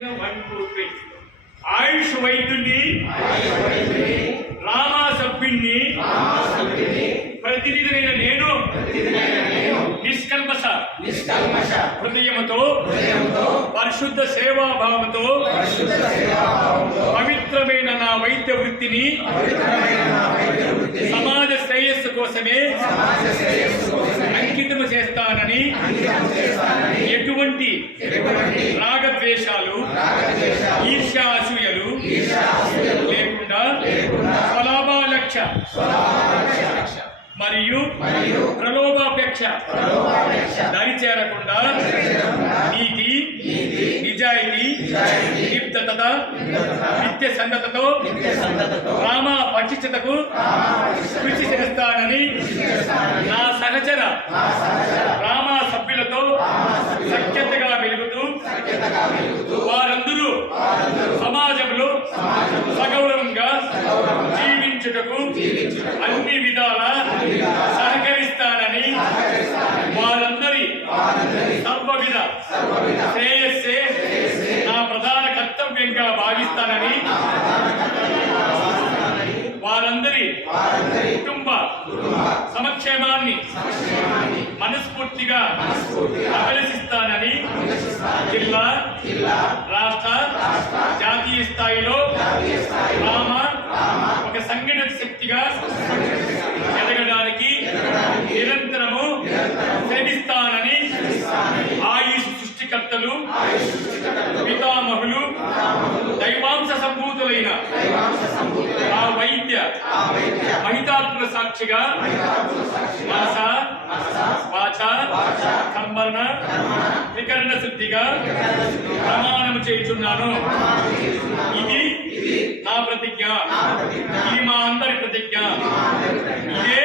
1, 2, 3 ఆయుష్ వైద్యుని రామా సభ్యుణ్ణి ప్రతినిధినైన నేను నిష్కల్మష హృదయముతో పరిశుద్ధ సేవాభావంతో పవిత్రమైన నా వైద్య వృత్తిని సమాజ శ్రేయస్సు కోసమే అంకితము చేస్తానని ఎటువంటి రాగద్వేషాలు ఈర్ష్యాసూయలు లేకుండా స్వలాభాలక్ష మరియు ప్రలోభాపేక్ష దరిచేరకుండా నీతి నిజాయితీ నిబద్ధత నిత్య సన్నతతో రామా పటిష్టతకు కృషి చేస్తానని నా సహచర రామా సభ్యులతో సఖ్యతగా వెలుగుతూ వారందరూ సమాజంలో సగౌరవంగా జీవించుటకు అన్ని విధాల సహకరిస్తానని వారందరి సర్వవిధ శ్రేయస్సే నా ప్రధాన కర్తవ్యంగా భావిస్తానని వారందరి కుటుంబ సమక్షేమాన్ని మనస్ఫూర్తిగా అభిలషిస్తానని జిల్లా రాష్ట్ర జాతీయ స్థాయిలో రామ ఒక సంఘటన శక్తిగా ఎదగడానికి నిరంతరము శ్రమిస్తానని ఆయుష్ సృష్టికర్తలు పితామహులు దైవాంశ సంభూతులైన ఆ వైద్య మహితాత్మల సాక్షిగా మనస వాచ కర్మణ త్రికరణ శుద్ధిగా ప్రమాణము చేయుచున్నాను. ఇది నా ప్రతిజ్ఞ, ఇది మా అందరి ప్రతిజ్ఞ. ఇదే